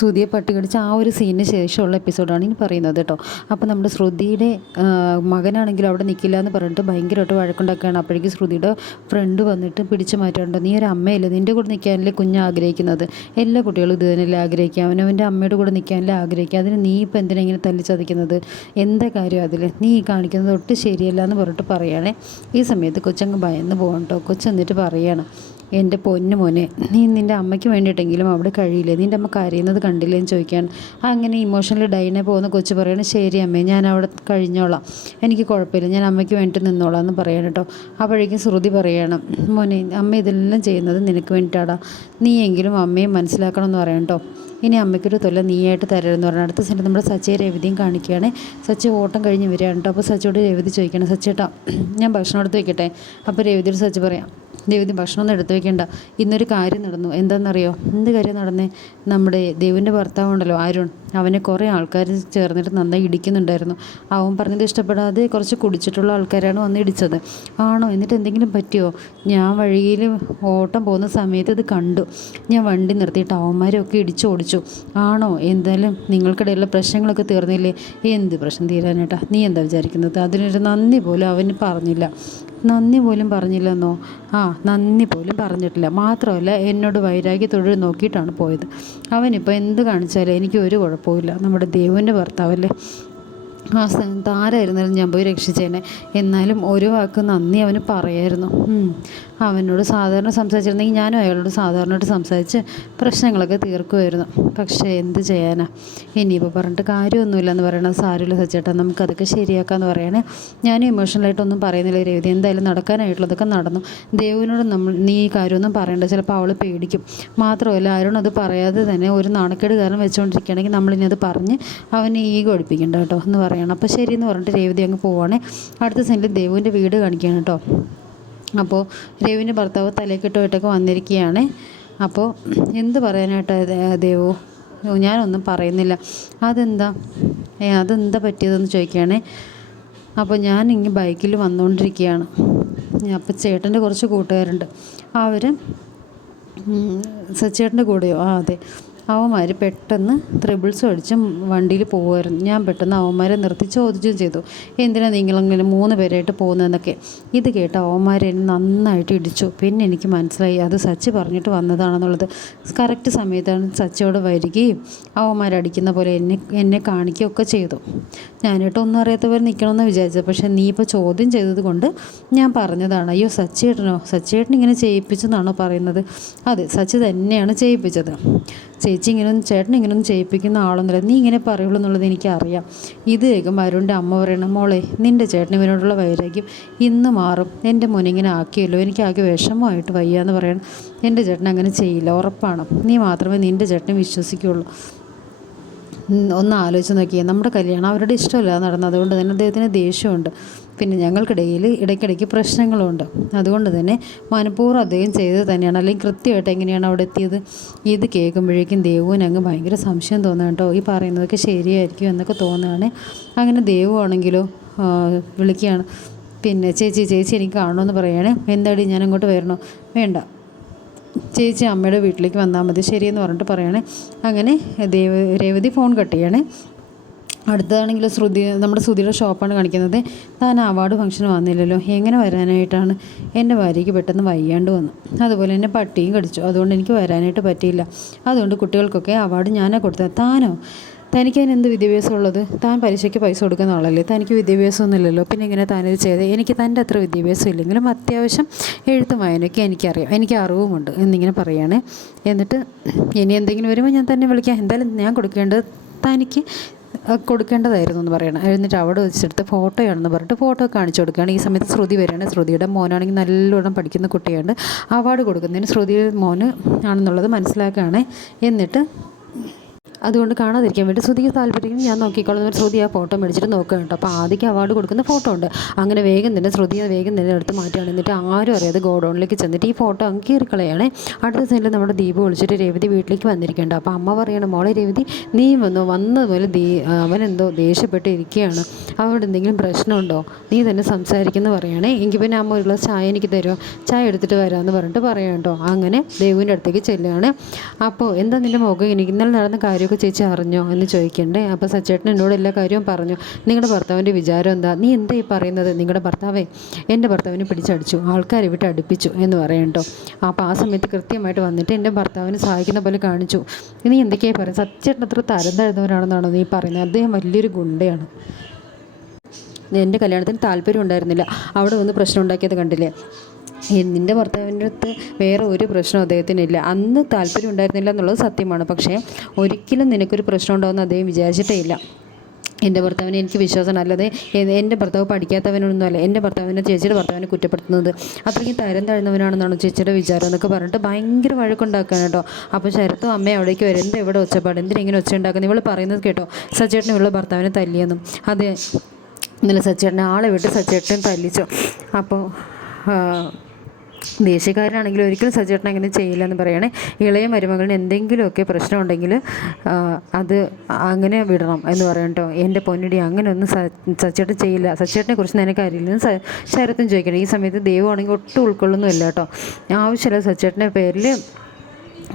ശ്രുതിയെ പട്ടി കടിച്ച ആ ഒരു സീനിന് ശേഷമുള്ള എപ്പിസോഡാണ് ഇനി പറയുന്നത് കേട്ടോ. അപ്പോൾ നമ്മുടെ ശ്രുതിയുടെ മകനാണെങ്കിലും അവിടെ നിൽക്കില്ല എന്ന് പറഞ്ഞിട്ട് ഭയങ്കരമായിട്ട് വഴക്കുണ്ടാക്കുകയാണ്. അപ്പോഴേക്കും ശ്രുതിയുടെ ഫ്രണ്ട് വന്നിട്ട് പിടിച്ചു മാറ്റാറുണ്ട്. നീ ഒരു അമ്മയല്ലേ? നിന്റെ കൂടെ നിൽക്കാനല്ലേ കുഞ്ഞ് ആഗ്രഹിക്കുന്നത്? എല്ലാ കുട്ടികളും ഇത് തന്നെയല്ലേ ആഗ്രഹിക്കുക. അവനവന്റെ അമ്മയുടെ കൂടെ നിൽക്കാനല്ലേ ആഗ്രഹിക്കുക. അതിന് നീ ഇപ്പം എന്തിനാ ഇങ്ങനെ തല്ലിച്ചതയ്ക്കുന്നത് എന്താ കാര്യം അതിൽ നീ കാണിക്കുന്നത് ഒട്ടും ശരിയല്ല എന്ന് പറഞ്ഞിട്ട് പറയുകയാണേ ഈ സമയത്ത് കൊച്ചങ്ങ് ഭയന്ന് പോകണം കേട്ടോ. കൊച്ചെന്നിട്ട് പറയുകയാണ് എന്റെ പൊന്നു മോനെ നീ നിന്റെ അമ്മയ്ക്ക് വേണ്ടിയിട്ടെങ്കിലും അവിടെ കഴിയില്ലേ? നിന്റെ അമ്മ കരയുന്നത് കണ്ടില്ലേന്ന് ചോദിക്കാൻ. അങ്ങനെ ഇമോഷണലി ഡൈനെ പോകുന്ന കൊച്ചു പറയണം ശരി അമ്മേ ഞാൻ അവിടെ കഴിഞ്ഞോളാം. എനിക്ക് കുഴപ്പമില്ല ഞാൻ അമ്മയ്ക്ക് വേണ്ടിയിട്ട് നിന്നോളാം എന്ന് പറയണം കേട്ടോ. അപ്പോഴേക്കും ശ്രുതി പറയണം മോനെ അമ്മ ഇതെല്ലാം ചെയ്യുന്നത് നിനക്ക് വേണ്ടിയിട്ടാടാ. നീയെങ്കിലും അമ്മയെ മനസ്സിലാക്കണം എന്ന് പറയണം കേട്ടോ. ഇനി അമ്മയ്ക്കൊരു തൊല്ല നീയായിട്ട് തരരുതെന്ന് പറഞ്ഞു അടുത്ത സെന്റ് നമ്മുടെ സച്ചയെ രേവതിയും കാണിക്കുകയാണ്. സച്ചി ഓട്ടം കഴിഞ്ഞ് വരികയാണ് കേട്ടോ. അപ്പോൾ സച്ചിയോട് രവിതി ചോദിക്കണം സച്ചേട്ടാ ഞാൻ ഭക്ഷണം എടുത്ത് വയ്ക്കട്ടെ അപ്പോൾ രവിതിയോട് സച്ചി പറയാം ദേവതി ഭക്ഷണമൊന്നും എടുത്തു വെക്കേണ്ട. ഇന്നൊരു കാര്യം നടന്നു. എന്താണെന്നറിയോ എന്ത് കാര്യം നടന്നേ? നമ്മുടെ ദേവിന്റെ ഭർത്താവുണ്ടല്ലോ അരുൺ. അവനെ കുറേ ആൾക്കാർ ചേർന്നിട്ട് നന്നായി ഇടിക്കുന്നുണ്ടായിരുന്നു. അവൻ പറഞ്ഞത് ഇഷ്ടപ്പെടാതെ കുറച്ച് കുടിച്ചിട്ടുള്ള ആൾക്കാരാണ് വന്ന് ഇടിച്ചത്. ആണോ? എന്നിട്ട് എന്തെങ്കിലും പറ്റിയോ? ഞാൻ വഴിയിൽ ഓട്ടം പോകുന്ന സമയത്ത് ഇത് കണ്ടു. ഞാൻ വണ്ടി നിർത്തിയിട്ട് അവന്മാരെയൊക്കെ ഇടിച്ചു ഓടിച്ചു. ആണോ? എന്തായാലും നിങ്ങൾക്കിടയിലുള്ള പ്രശ്നങ്ങളൊക്കെ തീർന്നില്ലേ? എന്ത് പ്രശ്നം തീരാനേട്ടാ നീ എന്താ വിചാരിക്കുന്നത്? അതിനൊരു നന്ദി പോലും അവന് പറഞ്ഞില്ല. നന്ദി പോലും പറഞ്ഞില്ലെന്നോ? ആ നന്ദി പോലും പറഞ്ഞിട്ടില്ല. മാത്രമല്ല എന്നോട് വൈരാഗ്യത്തോടെ നോക്കിയിട്ടാണ് പോയത്. അവനിപ്പോൾ എന്ത് കാണിച്ചാലും എനിക്ക് ഒരു കുഴപ്പമില്ല നമ്മുടെ ദേവുവിന്റെ ഭർത്താവല്ലേ? ആ സ്ഥാനത്ത് ആരായിരുന്നാലും ഞാൻ പോയി രക്ഷിച്ചേനെ. എന്നാലും ഒരു വാക്ക് നന്ദി അവന് പറയായിരുന്നു. അവനോട് സാധാരണ സംസാരിച്ചിരുന്നെങ്കിൽ ഞാനും അയാളോട് സാധാരണയായിട്ട് സംസാരിച്ച് പ്രശ്നങ്ങളൊക്കെ തീർക്കുമായിരുന്നു. പക്ഷേ എന്ത് ചെയ്യാനാ? ഇനിയിപ്പോൾ പറഞ്ഞിട്ട് കാര്യമൊന്നുമില്ല എന്ന് പറയണത് സാരമില്ല സച്ചേട്ടാ നമുക്കതൊക്കെ ശരിയാക്കാമെന്ന് പറയണേ. ഞാനും ഇമോഷണലായിട്ടൊന്നും പറയുന്നില്ല രവി എന്തായാലും നടക്കാനായിട്ടുള്ളതൊക്കെ നടന്നു. ദേവുവിനോട് നമ്മൾ നീ ഈ കാര്യമൊന്നും പറയണ്ട. ചിലപ്പോൾ അവൾ പേടിക്കും. മാത്രമല്ല ആരും അത് പറയാതെ തന്നെ ഒരു നാണക്കേട് കാരണം വെച്ചുകൊണ്ടിരിക്കുകയാണെങ്കിൽ നമ്മളിനി അത് പറഞ്ഞ് അവനെ ഈഗോ ഒടിപ്പിക്കണ്ട കേട്ടോ എന്ന് പറയണം. അപ്പോൾ ശരിയെന്ന് പറഞ്ഞിട്ട് രേവതി അങ്ങ് പോവാണേ. അടുത്ത സെന്റിൽ ദേവുവിന്റെ വീട് കാണിക്കുകയാണ് കേട്ടോ. അപ്പോൾ രവിന്റെ ഭർത്താവ് തലക്കെട്ടുമായിട്ടൊക്കെ വന്നിരിക്കുകയാണ്. അപ്പോൾ എന്ത് പറയാനായിട്ടാണ് ദേവു? ഞാനൊന്നും പറയുന്നില്ല. അതെന്താ? ഏ അതെന്താ പറ്റിയതെന്ന് ചോദിക്കുകയാണേ. അപ്പോൾ ഞാൻ ഇങ്ങനെ ബൈക്കിൽ വന്നുകൊണ്ടിരിക്കുകയാണ് അപ്പോൾ ചേട്ടന്റെ കുറച്ച് കൂട്ടുകാരുണ്ട്. അവർ സച്ചേട്ടന്റെ കൂടെയോ? ആ അതെ. അവന്മാർ പെട്ടെന്ന് ത്രിബിൾസ് അടിച്ച് വണ്ടിയിൽ പോകുമായിരുന്നു ഞാൻ പെട്ടെന്ന് അവന്മാരെ നിർത്തി ചോദിച്ചും ചെയ്തു. എന്തിനാണ് നിങ്ങളിങ്ങനെ മൂന്ന് പേരായിട്ട് പോകുന്നതെന്നൊക്കെ? ഇത് കേട്ട് അവന്മാരെ നന്നായിട്ട് ഇടിച്ചു. പിന്നെ എനിക്ക് മനസ്സിലായി അത് സച്ചി പറഞ്ഞിട്ട് വന്നതാണെന്നുള്ളത്. കറക്റ്റ് സമയത്താണ് സച്ചിയോട് വരികയും അവന്മാരടിക്കുന്ന പോലെ എന്നെ എന്നെ കാണിക്കുകയൊക്കെ ചെയ്തു. ഞാനിട്ട് ഒന്നും അറിയാത്തവർ നിൽക്കണമെന്ന് വിചാരിച്ചത്. പക്ഷേ നീ ഇപ്പോൾ ചോദ്യം ചെയ്തത് കൊണ്ട് ഞാൻ പറഞ്ഞതാണ് അയ്യോ സച്ചേട്ടനോ സച്ചേട്ടൻ ഇങ്ങനെ ചെയ്യിപ്പിച്ചെന്നാണോ പറയുന്നത്? അതെ സച്ചി തന്നെയാണ് ചെയ്യിപ്പിച്ചത്. ചേച്ചി ഇങ്ങനെയൊന്നും ചേട്ടൻ ഇങ്ങനെയൊന്നും ചെയ്യിപ്പിക്കുന്ന ആളൊന്നുമില്ല. നീ ഇങ്ങനെ പറയുള്ളൂ എന്നുള്ളത് എനിക്കറിയാം. ഇത് കേൾക്കുമ്പോൾ അരുണിന്റെ അമ്മ പറയണം മോളെ നിന്റെ ചേട്ടൻ ഇവനോടുള്ള വൈരാഗ്യം ഇന്ന് മാറും. എന്റെ മുനിങ്ങനെ ആക്കിയല്ലോ. എനിക്ക് ആകെ വിഷമമായിട്ട് വയ്യ എന്ന് പറയണം. എന്റെ ചേട്ടൻ അങ്ങനെ ചെയ്യില്ല. ഉറപ്പാണ്. നീ മാത്രമേ നിന്റെ ചേട്ടനെ വിശ്വസിക്കുകയുള്ളൂ ഒന്ന് ആലോചിച്ച് നോക്കിയേ. നമ്മുടെ കല്യാണം അവരുടെ ഇഷ്ടമല്ല നടന്നത്. അതുകൊണ്ട് തന്നെ അദ്ദേഹത്തിന് ദേഷ്യമുണ്ട്. പിന്നെ ഞങ്ങൾക്കിടയിൽ ഇടയ്ക്കിടയ്ക്ക് പ്രശ്നങ്ങളുണ്ട്. അതുകൊണ്ട് തന്നെ മനഃപൂർവം അദ്ദേഹം ചെയ്തത് തന്നെയാണ്. അല്ലെങ്കിൽ കൃത്യമായിട്ട് എങ്ങനെയാണ് അവിടെ എത്തിയത്? ഇത് കേൾക്കുമ്പോഴേക്കും ദേവുവിന് അങ്ങ് ഭയങ്കര സംശയം തോന്നുക കേട്ടോ. ഈ പറയുന്നതൊക്കെ ശരിയായിരിക്കും എന്നൊക്കെ തോന്നുകയാണ് അങ്ങനെ ദേവു ആണെങ്കിലോ വിളിക്കുകയാണ്. പിന്നെ ചേച്ചി ചേച്ചി എനിക്ക് കാണണമെന്ന് പറയുകയാണ് എന്താടി ഞാൻ അങ്ങോട്ട് വരണോ? വേണ്ട. ചേച്ചി അമ്മയുടെ വീട്ടിലേക്ക് വന്നാൽ മതി. ശരിയെന്ന് പറഞ്ഞിട്ട് പറയണേ. അങ്ങനെ ദേവ രേവതി ഫോൺ കട്ട് ചെയ്യണേ. അടുത്തതാണെങ്കിൽ ശ്രുതി നമ്മുടെ ശ്രുതിയുടെ ഷോപ്പാണ് കാണിക്കുന്നത്. താൻ അവാർഡ് ഫംഗ്ഷന് വന്നില്ലല്ലോ. എങ്ങനെ വരാനായിട്ടാണ്? എന്റെ ഭാര്യയ്ക്ക് പെട്ടെന്ന് വയ്യാണ്ട് വന്നു. അതുപോലെ തന്നെ പട്ടിയും കടിച്ചു. അതുകൊണ്ട് എനിക്ക് വരാനായിട്ട് പറ്റിയില്ല. അതുകൊണ്ട് കുട്ടികൾക്കൊക്കെ അവാർഡ് ഞാനാണ് കൊടുത്തത്. താനോ? തനിക്ക് അതിന് എന്ത് വിദ്യാഭ്യാസം ഉള്ളത്? താൻ പരീക്ഷയ്ക്ക് പൈസ കൊടുക്കുന്ന ആളല്ലേ. തനിക്ക് വിദ്യാഭ്യാസമൊന്നും ഇല്ലല്ലോ. പിന്നെ ഇങ്ങനെ താനിത് ചെയ്തത് എനിക്ക് തന്റെ അത്ര വിദ്യാഭ്യാസം ഇല്ലെങ്കിലും അത്യാവശ്യം എഴുത്തും വായനയൊക്കെ എനിക്കറിയാം. എനിക്ക് അറിവുമുണ്ട് എന്നിങ്ങനെ പറയുകയാണ് എന്നിട്ട് ഇനി എന്തെങ്കിലും വരുമ്പോൾ ഞാൻ തന്നെ വിളിക്കാം. എന്തായാലും ഞാൻ കൊടുക്കേണ്ടത് തനിക്ക് കൊടുക്കേണ്ടതായിരുന്നു എന്ന് പറയണം. എന്നിട്ട് അവിടെ വെച്ചെടുത്ത് ഫോട്ടോയാണെന്ന് പറഞ്ഞിട്ട് ഫോട്ടോ കാണിച്ചു കൊടുക്കുകയാണ്. ഈ സമയത്ത് ശ്രുതി വരികയാണ്. ശ്രുതിയുടെ മോനാണെങ്കിൽ നല്ലോണം പഠിക്കുന്ന കുട്ടിയാണ് അവാർഡ് കൊടുക്കുന്നതിന് ശ്രുതിയുടെ മോന് ആണെന്നുള്ളത് മനസ്സിലാക്കുകയാണ്. എന്നിട്ട് അതുകൊണ്ട് കാണാതിരിക്കാൻ വേണ്ടി ശ്രുതിക്ക് താല്പര്യം ഞാൻ നോക്കിക്കോളും. എന്ന് ശ്രുതി ആ ഫോട്ടോ മേടിച്ചിട്ട് നോക്കുക കേട്ടോ. അപ്പോൾ ആദ്യക്ക് അവാർഡ് കൊടുക്കുന്ന ഫോട്ടോ ഉണ്ട്. അങ്ങനെ വേഗം തന്നെ ശ്രുതി വേഗം തന്നെ എടുത്ത് മാറ്റുകയാണ്. എന്നിട്ട് ആരും അറിയാതെ ഗോഡൗണിലേക്ക് ചെന്നിട്ട് ഈ ഫോട്ടോ അങ്ങ് കീറിക്കളയാണ്. അടുത്ത സൈഡിൽ നമ്മുടെ ദീപ് വിളിച്ചിട്ട് രേവതി വീട്ടിലേക്ക് വന്നിരിക്കേണ്ട അപ്പോൾ അമ്മ പറയണം മോളെ രേവതി നീ വന്നു വന്നതുപോലെ ദീ അവനെന്തോ ദേഷ്യപ്പെട്ട് ഇരിക്കുകയാണ് അവിടെ എന്തെങ്കിലും പ്രശ്നമുണ്ടോ? നീ തന്നെ സംസാരിക്കുന്ന പറയണേ. എങ്കിൽ പിന്നെ അമ്മ ഒരു ഗ്ലാസ് ചായ എനിക്ക് തരുമോ ചായ എടുത്തിട്ട് വരാമെന്ന് പറഞ്ഞിട്ട് പറയാം കേട്ടോ. അങ്ങനെ ദേവുവിന്റെ അടുത്തേക്ക് ചെല്ലുകയാണ്. അപ്പോൾ എന്താ നിന്റെ മുഖം? എനിക്ക് ഇന്നലെ നടന്ന കാര്യമൊക്കെ കാര്യമൊക്കെ ചേച്ചി അറിഞ്ഞോ എന്ന് ചോദിക്കണ്ടേ? അപ്പോൾ സച്ചേട്ടൻ എന്നോട് എല്ലാ കാര്യവും പറഞ്ഞു. നിങ്ങളുടെ ഭർത്താവിന്റെ വിചാരം എന്താ? നീ എന്താ ഈ പറയുന്നത്? നിങ്ങളുടെ ഭർത്താവേ എന്റെ ഭർത്താവിനെ പിടിച്ചടിച്ചു. ആൾക്കാരെ വിട്ട് അടുപ്പിച്ചു എന്ന് പറയണ്ടോ അപ്പോൾ ആ സമയത്ത് കൃത്യമായിട്ട് വന്നിട്ട് എന്റെ ഭർത്താവിനെ സഹായിക്കുന്ന പോലെ കാണിച്ചു. നീ എന്തൊക്കെയാണ് പറയുന്നത്? സച്ചേട്ടൻ അത്ര തരം തഴുന്നവരാണെന്നാണോ നീ പറയുന്നത്? അദ്ദേഹം വലിയൊരു ഗുണ്ടയാണ്. എന്റെ കല്യാണത്തിന് താല്പര്യം ഉണ്ടായിരുന്നില്ല. അവിടെ വന്ന് പ്രശ്നം ഉണ്ടാക്കിയത് കണ്ടില്ലേ? നിന്റെ ഭർത്താവിന്റെ അടുത്ത് വേറെ ഒരു പ്രശ്നം അദ്ദേഹത്തിനില്ല അന്ന് താല്പര്യം ഉണ്ടായിരുന്നില്ല എന്നുള്ളത് സത്യമാണ്. പക്ഷേ ഒരിക്കലും നിനക്കൊരു പ്രശ്നം ഉണ്ടാവുമെന്ന് അദ്ദേഹം വിചാരിച്ചിട്ടേ ഇല്ല. എന്റെ ഭർത്താവിനെ എനിക്ക് വിശ്വാസമാണ് അല്ലാതെ എന്റെ ഭർത്താവ് പഠിക്കാത്തവനൊന്നും അല്ല. എന്റെ ഭർത്താവിനെ ചേച്ചിയുടെ ഭർത്താവിനെ കുറ്റപ്പെടുത്തുന്നത് അത്രയ്ക്ക് തരം താഴ്ന്നവനാണെന്നാണ് ചേച്ചിയുടെ വിചാരം എന്നൊക്കെ പറഞ്ഞിട്ട് ഭയങ്കര വഴക്കുണ്ടാക്കുകയാണ് കേട്ടോ. അപ്പോൾ ശരത്തും അമ്മയും അവിടേക്ക് വരും. എന്താ ഇവിടെ ഒച്ചപ്പാട്? എന്തിനാ ഇങ്ങനെ ഒച്ച ഉണ്ടാക്കുന്നത്? ഇവൾ പറയുന്നത് കേട്ടോ. സച്ചേട്ടൻ ഇവളുടെ ഭർത്താവിനെ തല്ലിയെന്നും. അതെ ഇന്നലെ സച്ചേട്ടനെ ആളെ വിട്ട് സച്ചേട്ടൻ തല്ലിച്ചോ. അപ്പോൾ ദേശീയക്കാരനാണെങ്കിലും ഒരിക്കലും സച്ചേട്ടൻ അങ്ങനെ ചെയ്യില്ല എന്ന് പറയണേ. ഇളയ മരുമകളിന് എന്തെങ്കിലുമൊക്കെ പ്രശ്നമുണ്ടെങ്കിൽ അത് അങ്ങനെ വിടണം എന്ന് പറയണം കേട്ടോ എന്റെ പൊന്നിടി അങ്ങനെയൊന്നും സച്ചേട്ടൻ ചെയ്യില്ല. സച്ചേട്ടനെ കുറിച്ച് നിനക്ക് അറിയില്ലെന്ന് ശരത്തും ചോദിക്കണം ഈ സമയത്ത് ദൈവമാണെങ്കിൽ ഒട്ടും ഉൾക്കൊള്ളുന്നുമില്ല കേട്ടോ ആവശ്യമില്ല സച്ചേട്ടന്റെ പേരിൽ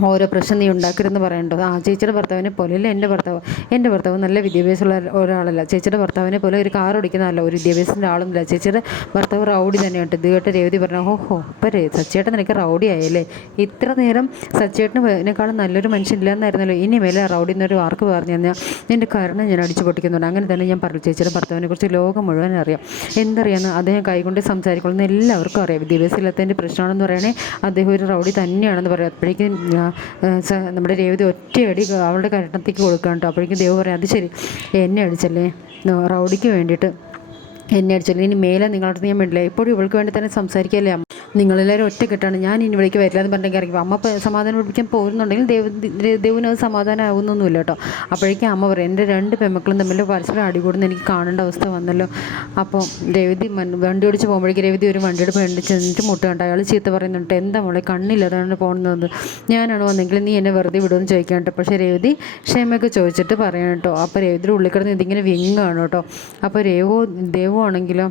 ഓരോ പ്രശ്നം നീ ഉണ്ടാക്കരുതെന്ന് പറയണ്ടോ? ആ ചേച്ചിയുടെ ഭർത്താവിനെ പോലെയല്ല എന്റെ ഭർത്താവ് എന്റെ ഭർത്താവ് നല്ല വിദ്യാഭ്യാസമുള്ള ഒരാളല്ല. ചേച്ചിയുടെ ഭർത്താവിനെ പോലെ ഒരു കാർ ഓടിക്കുന്നതല്ല ഒരു വിദ്യാഭ്യാസത്തിന്റെ ആളൊന്നുമില്ല. ചേച്ചിയുടെ ഭർത്താവ് റൗഡി തന്നെയാണ് ഇത് കേട്ട് രേവതി പറഞ്ഞു ഓഹോ ഇപ്പം രേ സച്ചേട്ടൻ നിനക്ക് റൗഡി ആയല്ലേ? ഇത്ര നേരം സച്ചേട്ടനെക്കാളും നല്ലൊരു മനുഷ്യൻ എന്നായിരുന്നല്ലോ ഇനി മേലെ റൗഡി എന്നൊരു വാർക്ക് പറഞ്ഞു കഴിഞ്ഞാൽ എന്റെ കാരണം ഞാൻ അടിച്ചു പൊട്ടിക്കുന്നുണ്ട്. അങ്ങനെ തന്നെ ഞാൻ പറഞ്ഞു ചേച്ചിയുടെ ഭർത്താവിനെ കുറിച്ച് ലോകം മുഴുവൻ അറിയാം. എന്തറിയാമെന്ന് അദ്ദേഹം കൈകൊണ്ട് സംസാരിക്കണമെന്ന് എല്ലാവർക്കും അറിയാം. വിദ്യാഭ്യാസം ഇല്ലാത്തതിന്റെ പ്രശ്നമാണെന്ന് പറയണേ അദ്ദേഹം ഒരു റൗഡി തന്നെയാണെന്ന് പറയാം. അപ്പോഴേക്കും നമ്മുടെ രേവതി ഒറ്റയടി അവളുടെ കരണത്തേക്ക് കൊടുക്കാൻ കേട്ടോ അപ്പോഴേക്കും ദേവ് പറയാം അത് ശരി എന്നെ അടിച്ചല്ലേ? റൗഡിക്ക് വേണ്ടിയിട്ട് എന്നെ അടിച്ചല്ലേ? ഇനി മേലെ നിങ്ങളുടെ ഞാൻ വേണ്ടില്ല എപ്പോഴും ഇവൾക്ക് വേണ്ടി തന്നെ സംസാരിക്കല്ലേ നിങ്ങളെല്ലാവരും ഒറ്റക്കെട്ടാണ്. ഞാൻ ഇനി ഇവിടേക്ക് വരില്ല എന്ന് പറഞ്ഞെങ്കിൽ ഇറങ്ങി അമ്മ സമാധാനം പഠിപ്പിക്കാൻ പോകുന്നുണ്ടെങ്കിൽ ദേവ് ദേവിന് അത് സമാധാനം ആവുന്നൊന്നുമില്ല കേട്ടോ. അപ്പോഴേക്കും അമ്മ പറയും എന്റെ രണ്ട് പെമ്മക്കളും തമ്മിൽ പരസ്പരം അടികൂടുന്ന എനിക്ക് കാണേണ്ട അവസ്ഥ വന്നല്ലോ. അപ്പോൾ രവതി വണ്ടി ഓടിച്ച് പോകുമ്പോഴേക്ക് രവതി ഒരു വേണ്ടി ചെന്നിട്ട് മുട്ടുകണ്ട അയാൾ ചീത്ത പറയുന്നുണ്ട്. എന്താ മോളെ കണ്ണില്ലാതാണ് പോകുന്നത് ഞാനാണ് വന്നെങ്കിൽ നീ എന്നെ വെറുതെ വിടുമെന്ന് ചോദിക്കാൻ കേട്ടോ. പക്ഷേ രേവതി ക്ഷമയൊക്കെ ചോദിച്ചിട്ട് പറയണം കേട്ടോ. അപ്പോൾ രേവതിയുടെ ഉള്ളിൽ കിടന്ന് ഇതിങ്ങനെ വിങ്ങാണ് കേട്ടോ. അപ്പോൾ രേവോ ദേവോ ആണെങ്കിലോ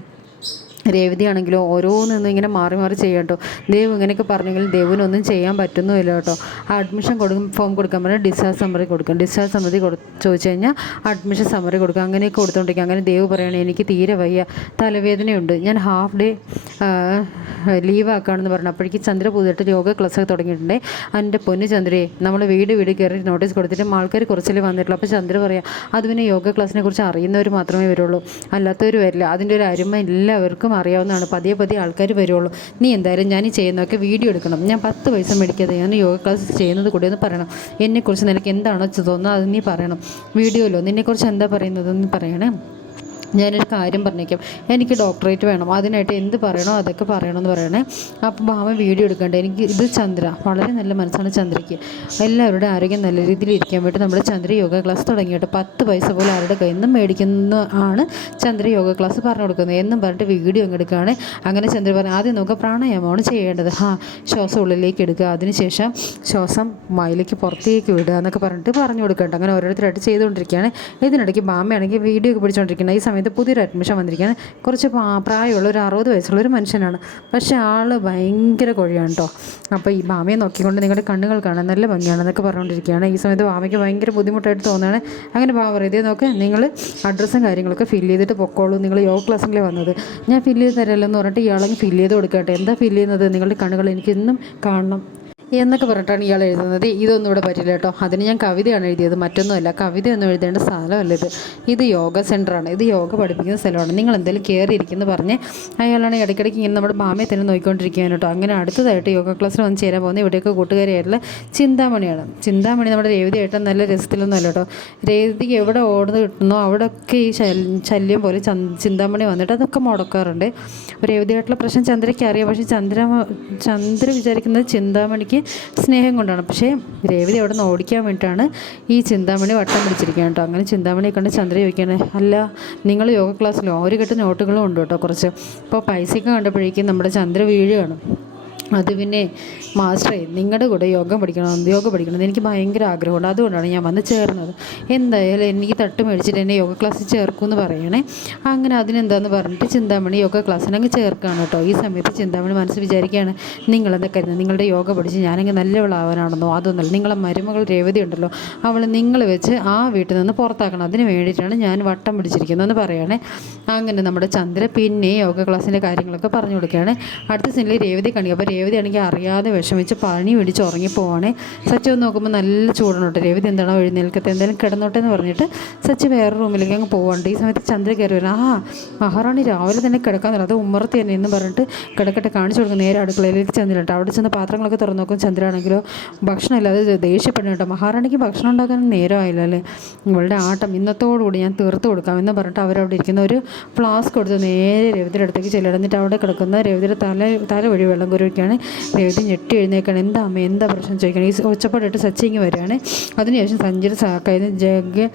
രേവതി ആണെങ്കിലോ ഓരോന്നും ഇങ്ങനെ മാറി മാറി ചെയ്യാം കേട്ടോ. ദേവ് ഇങ്ങനെയൊക്കെ പറഞ്ഞെങ്കിൽ ദേവിനൊന്നും ചെയ്യാൻ പറ്റുന്നുമില്ല കേട്ടോ. അഡ്മിഷൻ കൊടുക്കും ഫോം കൊടുക്കാൻ പറഞ്ഞാൽ ഡിസ്ചാർജ് സമ്മറി കൊടുക്കും. ഡിസ്ചാർജ് സമ്മതി കൊടു ചോദിച്ചു കഴിഞ്ഞാൽ അഡ്മിഷൻ സമ്മറി കൊടുക്കും. അങ്ങനെയൊക്കെ കൊടുത്തോണ്ടിരിക്കും. അങ്ങനെ ദേവ് പറയുകയാണ് എനിക്ക് തീരെ വയ്യ. തലവേദനയുണ്ട്. ഞാൻ ഹാഫ് ഡേ ലീവ് ആക്കുകയാണെന്ന് പറഞ്ഞു. അപ്പോഴേക്കും ചന്ദ്ര പുതിയിട്ട് യോഗ ക്ലാസ്സൊക്കെ തുടങ്ങിയിട്ടുണ്ട്. എന്റെ പൊന്നു ചന്ദ്രയെ നമ്മൾ വീട് വീട് കയറി നോട്ടീസ് കൊടുത്തിട്ട് ആൾക്കാർ കുറച്ചല്ലേ വന്നിട്ടുള്ളൂ. അപ്പോൾ ചന്ദ്ര പറയാം അത് പിന്നെ യോഗ ക്ലാസ്സിനെ കുറിച്ച് അറിയുന്നവർ മാത്രമേ വരുള്ളൂ. അല്ലാത്തവർ വരില്ല. അതിന്റെ ഒരു അരുമ എല്ലാവർക്കും അറിയാവുന്നതാണ്. പതിയെ പതിയെ ആൾക്കാർ വരുള്ളൂ. നീ എന്തായാലും ഞാൻ ചെയ്യുന്നതൊക്കെ വീഡിയോ എടുക്കണം. ഞാൻ പത്ത് പൈസ മേടിക്കാതെ ഞാൻ യോഗ ക്ലാസ് ചെയ്യുന്നത് കൂടി ഒന്ന് പറയണം. എന്നെക്കുറിച്ച് നിനക്ക് എന്താണോ തോന്നുന്നത് അത് നീ പറയണം. വീഡിയോയിലോ? നിന്നെക്കുറിച്ച് എന്താ പറയുന്നതെന്ന് പറയണേ? ഞാനൊരു കാര്യം പറഞ്ഞേക്കാം. എനിക്ക് ഡോക്ടറേറ്റ് വേണം. അതിനായിട്ട് എന്ത് പറയണോ അതൊക്കെ പറയണമെന്ന് പറയണേ. അപ്പോൾ ഭാമ വീഡിയോ എടുക്കണ്ടേ? എനിക്ക് ഇത് ചന്ദ്ര. വളരെ നല്ല മനസ്സാണ് ചന്ദ്രയ്ക്ക്. എല്ലാവരുടെ ആരോഗ്യം നല്ല രീതിയിൽ ഇരിക്കാൻ വേണ്ടി നമ്മൾ ചന്ദ്ര യോഗ ക്ലാസ് തുടങ്ങിയിട്ട് പത്ത് പൈസ പോലും ആരുടെ കയ്യിൽ നിന്നും മേടിക്കുന്ന ആണ് ചന്ദ്ര യോഗ ക്ലാസ് പറഞ്ഞു കൊടുക്കുന്നത്. എന്നും പറഞ്ഞിട്ട് വീഡിയോ അങ്ങ് എടുക്കുകയാണ്. അങ്ങനെ ചന്ദ്ര പറഞ്ഞു ആദ്യം നമുക്ക് പ്രാണായാമമാണ് ചെയ്യേണ്ടത്. ഹാ ശ്വാസം ഉള്ളിലേക്ക് എടുക്കുക. അതിനുശേഷം ശ്വാസം മയിലേക്ക് പുറത്തേക്ക് വിടുക എന്നൊക്കെ പറഞ്ഞിട്ട് പറഞ്ഞു കൊടുക്കണ്ട അങ്ങനെ ഓരോരുത്തരായിട്ട് ചെയ്തുകൊണ്ടിരിക്കുകയാണ്. ഇതിനിടയ്ക്ക് ബാമയാണെങ്കിൽ വീഡിയോ ഒക്കെ പിടിച്ചുകൊണ്ടിരിക്കുന്നത് ഈ സമയത്ത് പുതിയൊരു അഡ്മിഷൻ വന്നിരിക്കുകയാണ്. കുറച്ച് പ്രായമുള്ള ഒരു അറുപത് വയസ്സുള്ള ഒരു മനുഷ്യനാണ്. പക്ഷേ ആൾ ഭയങ്കര കൊഴിയാണ് കേട്ടോ. അപ്പോൾ ഈ ഭാമയെ നോക്കിക്കൊണ്ട് നിങ്ങളുടെ കണ്ണുകൾ കാണാൻ നല്ല ഭംഗിയാണെന്നൊക്കെ പറഞ്ഞുകൊണ്ടിരിക്കുകയാണ്. ഈ സമയത്ത് ഭാമയ്ക്ക് ഭയങ്കര ബുദ്ധിമുട്ടായിട്ട് തോന്നുകയാണ്. അങ്ങനെ ഭാവ പറയുന്നത് നോക്ക് നിങ്ങൾ അഡ്രസ്സും കാര്യങ്ങളൊക്കെ ഫില്ല് ചെയ്തിട്ട് പൊക്കോളൂ. നിങ്ങൾ യോഗ ക്ലാസ്സിലെ വന്നത്. ഞാൻ ഫില്ല് ചെയ്ത് തരാമല്ലോ എന്ന് പറഞ്ഞിട്ട് ഇയാളങ്ങ് ഫില്ല് ചെയ്ത് കൊടുക്കട്ടെ. എന്താ ഫില്ല് ചെയ്യുന്നത്? നിങ്ങളുടെ കണ്ണുകൾ എനിക്കിന്നും കാണണം. എന്നൊക്കെ പറഞ്ഞിട്ടാണ് ഇയാൾ എഴുതുന്നത്. ഇതൊന്നും ഇവിടെ പറ്റില്ല കേട്ടോ. അതിന് ഞാൻ കവിതയാണ് എഴുതിയത്. മറ്റൊന്നുമല്ല കവിതയൊന്നും എഴുതേണ്ട സ്ഥലമല്ല ഇത്. ഇത് യോഗ സെന്ററാണ് ഇത് യോഗ പഠിപ്പിക്കുന്ന സ്ഥലമാണ്. നിങ്ങൾ എന്തെങ്കിലും കയറിയിരിക്കുന്നു പറഞ്ഞ് അയാളാണ് ഇടയ്ക്കിടയ്ക്ക് ഇങ്ങനെ നമ്മുടെ മാമയെ തന്നെ നോക്കിക്കൊണ്ടിരിക്കുകയാണ് കേട്ടോ. അങ്ങനെ അടുത്തതായിട്ട് യോഗ ക്ലാസ്സിൽ വന്ന് ചേരാൻ പോകുന്ന ഇവിടെയൊക്കെ കൂട്ടുകാരിയായിട്ടുള്ള ചിന്താമണിയാണ്. ചിന്താമണി നമ്മുടെ രേവതിയായിട്ട് നല്ല രസത്തിലൊന്നും അല്ല കേട്ടോ. രേവതിക്ക് എവിടെ ഓടുന്നു കിട്ടുന്നോ അവിടെയൊക്കെ ഈ ശല്യം പോലെ ചന്ത- ചിന്താമണി വന്നിട്ട് അതൊക്കെ മുടക്കാറുണ്ട്. രേവതിയായിട്ടുള്ള പ്രശ്നം ചന്ദ്രയ്ക്ക് അറിയാം. പക്ഷേ ചന്ദ്ര ചന്ദ്ര വിചാരിക്കുന്നത് ചിന്താമണിക്ക് സ്നേഹം കൊണ്ടാണ്. പക്ഷേ രേവതി അവിടെ നിന്ന് ഓടിക്കാൻ വേണ്ടിയിട്ടാണ് ഈ ചിന്താമണി വട്ടം പിടിച്ചിരിക്കുകയാണ് കേട്ടോ. അങ്ങനെ ചിന്താമണി കണ്ട് ചന്ദ്ര ചോദിക്കുകയാണ് അല്ല നിങ്ങൾ യോഗ ക്ലാസ്സിലോ ഒരു കെട്ട് നോട്ടുകളും ഉണ്ട് കേട്ടോ കുറച്ച്. അപ്പോൾ പൈസയ്ക്ക് കണ്ടപ്പോഴേക്കും നമ്മുടെ ചന്ദ്ര വീഴുകയാണ്. അത് പിന്നെ മാസ്റ്ററെ നിങ്ങളുടെ കൂടെ യോഗം പഠിക്കണം യോഗ പഠിക്കണം എനിക്ക് ഭയങ്കര ആഗ്രഹമുണ്ട്. അതുകൊണ്ടാണ് ഞാൻ വന്ന് ചേർന്നത്. എന്തായാലും എനിക്ക് തട്ട് മേടിച്ചിട്ട് എന്നെ യോഗ ക്ലാസ്സിൽ ചേർക്കുമെന്ന് പറയണേ. അങ്ങനെ അതിനെന്താന്ന് പറഞ്ഞിട്ട് ചിന്താമണി യോഗ ക്ലാസ്സിന് അങ്ങ് ചേർക്കുകയാണ് കേട്ടോ. ഈ സമയത്ത് ചിന്താമണി മനസ്സ് വിചാരിക്കുകയാണ് നിങ്ങളെന്താ കരുതുന്നത് നിങ്ങളുടെ യോഗ പഠിച്ച് ഞാനങ്ങ് നല്ലവളാവാനാണെന്നോ? അതൊന്നല്ല. നിങ്ങളെ മരുമകൾ രേവതി ഉണ്ടല്ലോ അവൾ നിങ്ങൾ വെച്ച് ആ വീട്ടിൽ നിന്ന് പുറത്താക്കണം. അതിന് വേണ്ടിയിട്ടാണ് ഞാൻ വട്ടം പിടിച്ചിരിക്കുന്നതെന്ന് പറയണേ. അങ്ങനെ നമ്മുടെ ചന്ദ്ര പിന്നെ യോഗ ക്ലാസ്സിന്റെ കാര്യങ്ങളൊക്കെ പറഞ്ഞു കൊടുക്കുകയാണ്. അടുത്ത സീനിൽ രേവതി കണി അപ്പോൾ രേവതി ആണെങ്കിൽ അറിയാതെ വിഷമിച്ച് പണി പിടിച്ച് ഉറങ്ങിപ്പോവാണേ. സച്ചി ഒന്ന് നോക്കുമ്പോൾ നല്ല ചൂടണോട്ടെ രേവതി എന്താണോ എഴുന്നേൽക്കത്തെ? എന്തായാലും കിടന്നോട്ടെ എന്ന് പറഞ്ഞിട്ട് സച്ചി വേറെ റൂമിലേക്ക് അങ്ങ് പോവാണ്ട്. ഈ സമയത്ത് ചന്ദ്ര കയറി വരാം. ആ മഹാറാണി രാവിലെ തന്നെ കിടക്കാൻ തരാം അത് ഉമ്മറത്ത് തന്നെ എന്ന് പറഞ്ഞിട്ട് കിടക്കട്ടെ കാണിച്ചു കൊടുക്കും. നേരെ അടുക്കളയിലേക്ക് ചെന്നില്ലട്ടോ അവിടെ ചെന്ന് പാത്രങ്ങളൊക്കെ തുറന്നു നോക്കും. ചന്ദ്രാണെങ്കിലോ ഭക്ഷണം ഇല്ലാതെ ദേഷ്യപ്പെടുന്നു കേട്ടോ. മഹാറാണിക്ക് ഭക്ഷണം ഉണ്ടാക്കാൻ നേരമായില്ല അല്ലേ? ഇവളുടെ ആട്ടം ഇന്നത്തോടുകൂടി ഞാൻ തീർത്ത് കൊടുക്കാം എന്ന് പറഞ്ഞിട്ട് അവരവിടെ ഇരിക്കുന്ന ഒരു ഫ്ലാസ്ക് കൊടുത്ത് നേരെ രവിതിയുടെ അടുത്തേക്ക് ചെല്ലണം അവിടെ കിടക്കുന്ന രവിതിയുടെ തല തല വഴി വെള്ളം കുരുവയ്ക്കാണ് രവിതി ഞെട്ടി എഴുന്നേക്കാണ് എന്താ അമ്മ? എന്താ പ്രശ്നം? ചോദിക്കണം ഈ ഒച്ചപ്പാടിട്ട് സച്ചിങ് വരികയാണ്. അതിനുശേഷം സഞ്ജയുടെ കയ്യിൽ ജഗ്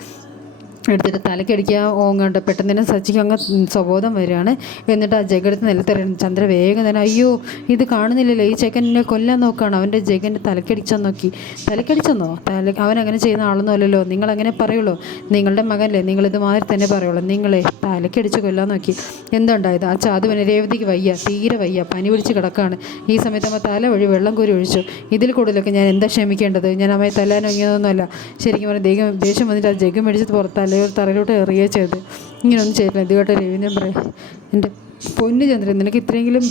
എടുത്തിട്ട് തലക്കടിക്കുക ഓങ്ങാണ്ട് പെട്ടെന്ന് തന്നെ സച്ചിക്ക് അങ്ങ് സ്വബോധം വരികയാണ്. എന്നിട്ട് ആ ജഗടുത്ത് നിലത്തെറിയണം. ചന്ദ്ര വേഗം തന്നെ അയ്യോ ഇത് കാണുന്നില്ലല്ലോ ഈ ചെക്കനെ കൊല്ലാൻ നോക്കുകയാണ് അവന്റെ ജഗന്റെ തലക്കടിച്ചാൽ നോക്കി. തലക്കടിച്ചെന്നോ? തല അവൻ അങ്ങനെ ചെയ്യുന്ന ആളൊന്നും അല്ലല്ലോ. നിങ്ങൾ അങ്ങനെ പറയുള്ളൂ. നിങ്ങളുടെ മകനല്ലേ നിങ്ങൾ ഇതുമാതിരി തന്നെ പറയുള്ളൂ. നിങ്ങളെ തലക്കടിച്ച് കൊല്ലാൻ നോക്കി. എന്തുണ്ടായത്? ആ ചാതുവിനെ രേവതിക്ക് വയ്യ തീരെ വയ്യ പനി പിടിച്ച് കിടക്കുകയാണ് ഈ സമയത്ത് അമ്മ തല വഴി വെള്ളം കോരി ഒഴിച്ചു. ഇതിൽ കൂടുതലൊക്കെ ഞാൻ എന്താ ക്ഷമിക്കേണ്ടത്? ഞാൻ അമ്മയെ തല്ലാനൊങ്ങിയതൊന്നുമല്ല ശരിക്കും പറഞ്ഞാൽ ദേഹം ദേഷ്യം വന്നിട്ട് ആ ജഗം മേടിച്ച് പുറത്ത് തല തറയിലോട്ട് എറിയുക ചെയ്ത്. ഇങ്ങനെയൊന്നും ചെയ്തില്ല ഇത് കേട്ടോ രവീന്ദ്രൻ പറയാം എന്റെ പൊന്നു ചന്ദ്രൻ നിനക്ക് ഇത്രയെങ്കിലും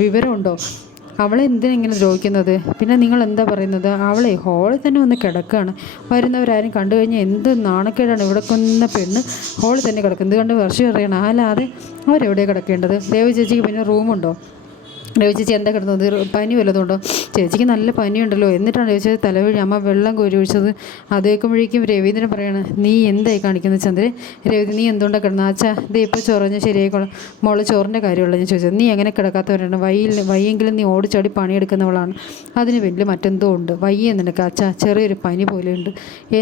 വിവരമുണ്ടോ? അവളെ എന്തിനാ ഇങ്ങനെ ദ്രോഹിക്കുന്നത്? പിന്നെ നിങ്ങൾ എന്താ പറയുന്നത്? അവളെ ഹോളിൽ തന്നെ വന്ന് കിടക്കുകയാണ്. വരുന്നവരാരും കണ്ടു കഴിഞ്ഞാൽ എന്ത് നാണക്കേടാണ് ഇവിടെ കൊന്ന പെണ്ണ് ഹോളിൽ തന്നെ കിടക്കുന്നത്? കണ്ട് വർഷം അറിയണം അല്ലാതെ അവരെവിടെയാണ് കിടക്കേണ്ടത്? ദേവ ചേച്ചിക്ക് പിന്നെ റൂമുണ്ടോ രവി ചേച്ചി എന്താ കിടന്നത്? പനി വല്ലതുണ്ടോ ചേച്ചിക്ക് നല്ല പനിയുണ്ടല്ലോ. എന്നിട്ടാണ് ചേച്ചി തലവഴി അമ്മ വെള്ളം കോരി ഒഴിച്ചത്. അത് കേൾക്കുമ്പോഴേക്കും രവീന്ദ്രൻ പറയാണ് നീ എന്തായി കാണിക്കുന്നത് ചന്ദ്രൻ രവി നീ എന്തുകൊണ്ടാണ് കിടന്നത് അച്ഛാ ദേ ഇപ്പോൾ ചൊറഞ്ഞ് ശരിയായിക്കോളാം. മോൾ ചോറിന്റെ കാര്യമുള്ള ഞാൻ ചോദിച്ചത് നീ എങ്ങനെ കിടക്കാത്തവരാണ്? വയ്യിൽ വയ്യെങ്കിലും നീ ഓടിച്ചാടി പണിയെടുക്കുന്നവളാണ്. അതിന് വലിയ മറ്റെന്തോ ഉണ്ട്. വയ്യ നിനക്ക് അച്ഛാ ചെറിയൊരു പനി ഉണ്ട്.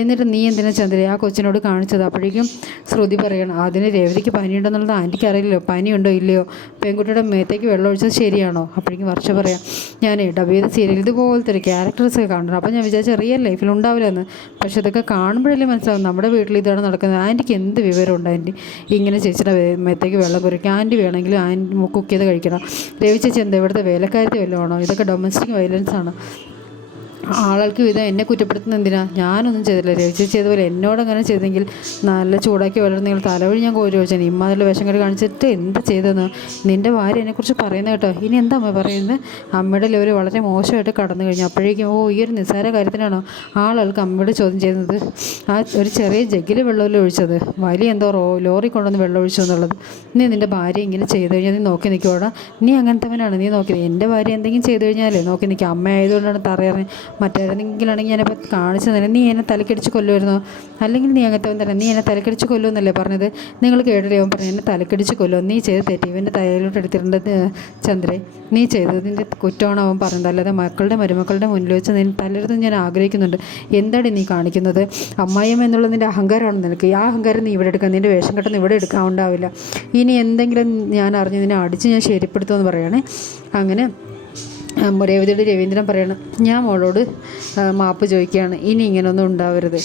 എന്നിട്ട് നീ എന്തിനാ ചന്ദ്രൻ ആ കൊച്ചിനോട് കാണിച്ചത്? അപ്പോഴേക്കും ശ്രുതി പറയണം അതിന് രേവതിക്ക് പനിയുണ്ടെന്നുള്ളത് ആന്റിക്ക് അറിയില്ലല്ലോ. പനിയുണ്ടോ ഇല്ലയോ? പെൺകുട്ടിയുടെ മേത്തേക്ക് വെള്ളം ഒഴിച്ചത് ശരിയാണോ? അപ്പോഴേക്കും വർഷ പറയാം. ഞാൻ ഡബ് ചെയ്ത സീരിയൽ ഇതുപോലത്തെ ഒരു ക്യാരക്ടേഴ്സൊക്കെ കാണണം അപ്പോൾ ഞാൻ വിചാരിച്ച റിയൽ ലൈഫിൽ ഉണ്ടാവില്ലെന്ന്. പക്ഷേ ഇതൊക്കെ കാണുമ്പോഴല്ലേ മനസ്സിലാവും നമ്മുടെ വീട്ടിൽ ഇതാണ് നടക്കുന്നത്. ആന്റിക്ക് എന്ത് വിവരമുണ്ട് ആന്റി? ഇങ്ങനെ ചേച്ചിയുടെ മേത്തേക്ക് വെള്ളം കുറിക്കും. ആന്റി വേണമെങ്കിൽ ആന്റി കുക്ക് ചെയ്ത് കഴിക്കണം. രവി ചേച്ചി എന്താ ഇവിടുത്തെ വേലക്കാരത്തെ വല്ലതും ആണോ? ഇതൊക്കെ ഡൊമസ്റ്റിക് വയലൻസ് ആണ്? ആളുകൾക്ക് വിധം എന്നെ കുറ്റപ്പെടുത്തുന്ന എന്തിനാ? ഞാനൊന്നും ചെയ്തില്ല. രവിച്ച ചെയ്തപോലെ എന്നോട് അങ്ങനെ ചെയ്തെങ്കിൽ നല്ല ചൂടാക്കി വളർന്നെങ്കിൽ തലവഴി ഞാൻ കോരി ചോദിച്ചാൽ ഇമ്മാതിരി വേഷം കെട്ട് കാണിച്ചിട്ട് എന്ത് ചെയ്തെന്ന്? നിന്റെ ഭാര്യ എന്നെക്കുറിച്ച് പറയുന്നത് കേട്ടോ. ഇനി എന്താ അമ്മ പറയുന്നത് അമ്മയുടെ ലെവൽ വളരെ മോശമായിട്ട് കടന്നു കഴിഞ്ഞു. അപ്പോഴേക്കും ഓ ഈ ഒരു നിസ്സാര കാര്യത്തിനാണോ ആളുകൾക്ക് അമ്മയോട് ചോദ്യം ചെയ്യുന്നത്? ആ ഒരു ചെറിയ ജഗ്ഗിൽ വെള്ളമല്ല ഒഴിച്ചത്? വലിയ എന്തോ റോ ലോറി കൊണ്ടുവന്ന് വെള്ളം ഒഴിച്ചു എന്നുള്ളത്. നീ നിന്റെ ഭാര്യ ഇങ്ങനെ ചെയ്തു കഴിഞ്ഞാൽ നീ നോക്കി നിൽക്കുവാടാ. നീ അങ്ങനത്തവനാണ്. നീ നോക്കി എന്റെ ഭാര്യ എന്തെങ്കിലും ചെയ്തു കഴിഞ്ഞാലേ നോക്കി നിൽക്കുക അമ്മ ആയതുകൊണ്ടാണ് തറയറിഞ്ഞ് മറ്റേതെങ്കിലാണെങ്കിൽ ഞാനിപ്പോൾ കാണിച്ചു തന്നെ നീ എന്നെ തലക്കടിച്ച് കൊല്ലുമായിരുന്നു അല്ലെങ്കിൽ നീ അങ്ങനത്തെ തന്നെ. നീ എന്നെ തലക്കടിച്ച് കൊല്ലുമെന്നല്ലേ പറഞ്ഞത്? നിങ്ങൾ കേട്ടില്ലേ അവൻ പറഞ്ഞു എന്നെ തലക്കടിച്ച് കൊല്ലും. നീ ചെയ്ത് തെറ്റി ഇവന്റെ തലയിലോട്ട് എടുത്തിട്ടുണ്ട് ചന്ദ്രേ. നീ ചെയ്തതിന്റെ കുറ്റമാണ് അവൻ പറഞ്ഞത്. അല്ലാതെ മക്കളുടെ മരുമക്കളുടെ മുന്നിൽ വെച്ച് നീ തലരുത് ഞാൻ ആഗ്രഹിക്കുന്നുണ്ട്. എന്താണ് നീ കാണിക്കുന്നത്? അമ്മായിയമ്മ എന്നുള്ള നിന്റെ അഹങ്കാരമാണ് നിനക്ക്. ആ അഹങ്കാരം നീ ഇവിടെ എടുക്കുക നിന്റെ വേഷം കെട്ടൊന്നും ഇവിടെ എടുക്കാൻ ഉണ്ടാവില്ല. ഇനി എന്തെങ്കിലും ഞാൻ അറിഞ്ഞ് നിന്നെ അടിച്ച് ഞാൻ ശരിപ്പെടുത്തുമെന്ന് പറയുകയാണെ അങ്ങനെ രേവതിയുടെ രവീന്ദ്രൻ പറയണം ഞാൻ മോളോട് മാപ്പ് ചോദിക്കുകയാണ്. ഇനി ഇങ്ങനെയൊന്നും ഉണ്ടാവരുത്.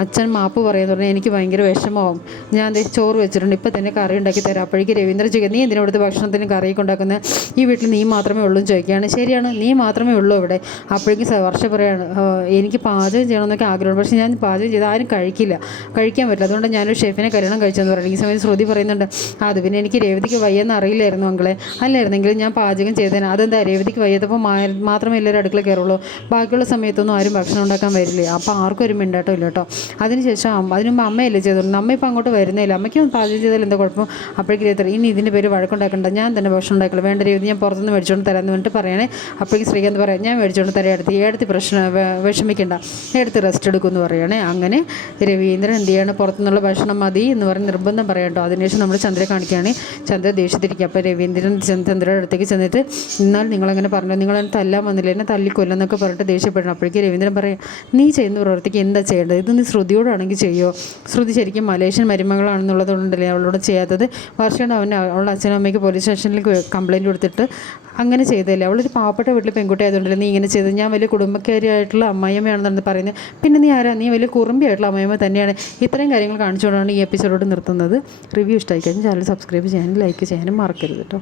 അച്ഛൻ മാപ്പ് പറയുമെന്ന് പറഞ്ഞാൽ എനിക്ക് ഭയങ്കര വിഷമമാവും. ഞാൻ ദേ ചോറ് വെച്ചിട്ടുണ്ട്. ഇപ്പം തന്നെ കറി ഉണ്ടാക്കി തരാം. അപ്പോഴേക്ക് രവീന്ദ്രൻ ചോദിക്കുക നീ എന്തിനാ ഭക്ഷണത്തിന് കറിയൊക്കെ ഉണ്ടാക്കുന്നത് ഈ വീട്ടിൽ നീ മാത്രമേ ഉള്ളൂ ചോദിക്കുകയാണ്. ശരിയാണ് നീ മാത്രമേ ഉള്ളൂ ഇവിടെ. അപ്പോഴേക്കും വർഷം പറയാണ് "ആ, എനിക്ക് പാചകം ചെയ്യണമെന്നൊക്കെ ആഗ്രഹം പക്ഷേ ഞാൻ പാചകം ചെയ്ത് ആരും കഴിക്കില്ല. കഴിക്കാൻ പറ്റില്ല. അതുകൊണ്ട് ഞാനൊരു ഷെഫിനെ കല്യാണം കഴിച്ചെന്ന് പറയുന്നത് ഈ സമയത്ത് ശ്രുതി പറയുന്നുണ്ട് "ആ, അത് പിന്നെ എനിക്ക് രേവതിക്ക് വയ്യെന്ന് അറിയില്ലായിരുന്നു മകളെ അല്ലായിരുന്നെങ്കിൽ ഞാൻ പാചകം ചെയ്തേനെ. അതെന്താ രേവതിക്ക് മാ- മാത്രമേ എല്ലാവരും അടുക്കള കയറുള്ളൂ. ബാക്കിയുള്ള സമയത്തൊന്നും ആരും ഭക്ഷണം ഉണ്ടാക്കാൻ വരില്ലേ. അപ്പോൾ ആർക്കും ഒരു മിണ്ടാട്ടം ഇല്ല കേട്ടോ. അതിനുശേഷം അതിനുമ്പ് അമ്മയല്ലേ ചെയ്തോളൂ അമ്മ ഇപ്പം അങ്ങോട്ട് വരുന്നില്ല അമ്മയ്ക്ക് പാചകം ചെയ്താൽ എന്താ കുഴപ്പം? അപ്പോഴേക്കും എത്ര ഇനി ഇതിന്റെ പേര് വഴക്കുണ്ടാക്കണ്ട. ഞാൻ തന്നെ ഭക്ഷണം ഉണ്ടാക്കില്ല വേണ്ട രീതി ഞാൻ പുറത്തുനിന്ന് മേടിച്ചുകൊണ്ട് തരാമെന്ന് പറഞ്ഞിട്ട് പറയണേ. അപ്പോഴേക്കും ശ്രീകാന്ത് പറയാം ഞാൻ മേടിച്ചുകൊണ്ട് തരാം. എടുത്ത് എടുത്ത് പ്രശ്നം വിഷമിക്കേണ്ട. എടുത്ത് റെസ്റ്റ് എടുക്കുമെന്ന് പറയണേ. അങ്ങനെ രവീന്ദ്രൻ എന്ത് ചെയ്യാണ്? പുറത്തുനിന്നുള്ള ഭക്ഷണം മതി എന്ന് പറഞ്ഞ് നിർബന്ധം പറയണ്ടോ അതിനുശേഷം നമ്മൾ ചന്ദ്രയെ കാണിക്കുകയാണ്. ചന്ദ്ര ദേഷ്യത്തിരിക്കുക. അപ്പോൾ രവീന്ദ്രൻ ചന്ദ്രയുടെ അടുത്തേക്ക് ചെന്നിട്ട് എന്നാൽ നിങ്ങളങ്ങനെ പറഞ്ഞു നിങ്ങൾ എന്നെ തല്ലാൻ വന്നില്ല. എന്നെ തല്ലിക്കൊല്ലെന്നൊക്കെ പറഞ്ഞിട്ട് ദേഷ്യപ്പെടണം. അപ്പോഴേക്കും രവീന്ദ്രൻ പറയാം നീ ചെയ്യുന്ന പ്രവർത്തിക്ക് എന്താ ചെയ്യേണ്ടത്? ഇത് നീ ശ്രുതിയോടാണെങ്കിൽ ചെയ്യുമോ ശ്രുതി ശരിക്കും മലേഷ്യൻ മരുമകളാണെന്നുള്ളത് കൊണ്ടല്ലേ അവളോട് ചെയ്യാത്തത്? വർഷമാണ് അവൻ അവളുടെ അച്ഛനും അമ്മയ്ക്ക് പോലീസ് സ്റ്റേഷനിലേക്ക് കംപ്ലയിന്റ് കൊടുത്തിട്ട് അങ്ങനെ ചെയ്തല്ലേ അവളൊരു പാവപ്പെട്ട വീട്ടിൽ പെൺകുട്ടി ആയതുകൊണ്ടല്ലേ നീ ഇങ്ങനെ ചെയ്തത്? ഞാൻ വലിയ കുടുംബക്കാരിയായിട്ടുള്ള അമ്മായിയമ്മയാണെന്നാണ് പറയുന്നത്. പിന്നെ നീ ആരാ? നീ വലിയ കുറുമ്പിയായിട്ടുള്ള അമ്മയമ്മ തന്നെയാണ്. ഇത്രയും കാര്യങ്ങൾ കാണിച്ചുകൊണ്ടാണ് ഈ എപ്പിസോഡോട് നിർത്തുന്നത്. റിവ്യൂ ഇഷ്ടമായി കഴിഞ്ഞാൽ ചാനൽ സബ്സ്ക്രൈബ് ചെയ്യാനും ലൈക്ക് ചെയ്യാനും മറക്കരുത് കേട്ടോ